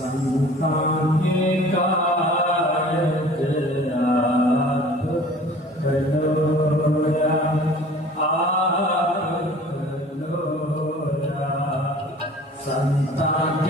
ਸੰਤਾਂ ਕੇ ਕਾਰਜ ਆਪ ਕਲੋੜਾ ਆਪ ਕਲੋੜਾ ਸੰਤਾਂ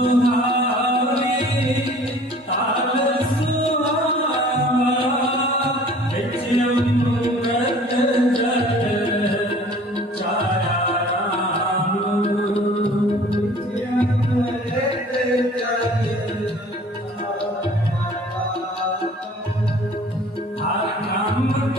number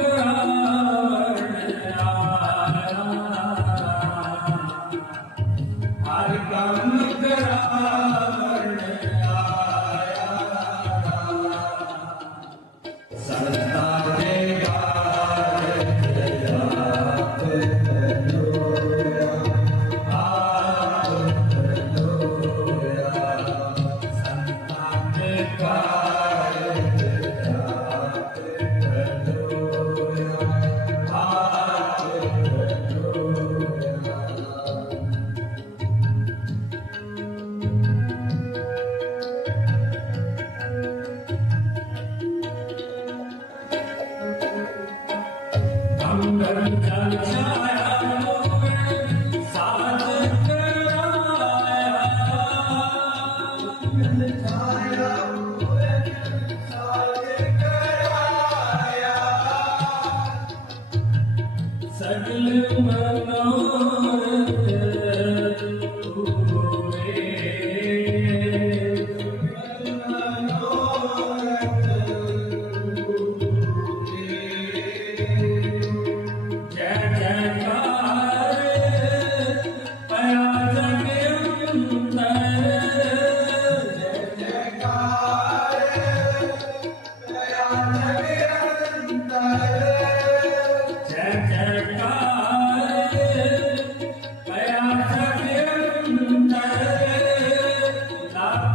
अगल मना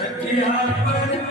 ਰੱਖਿਆ ਪਰਮੇਸ਼ਰ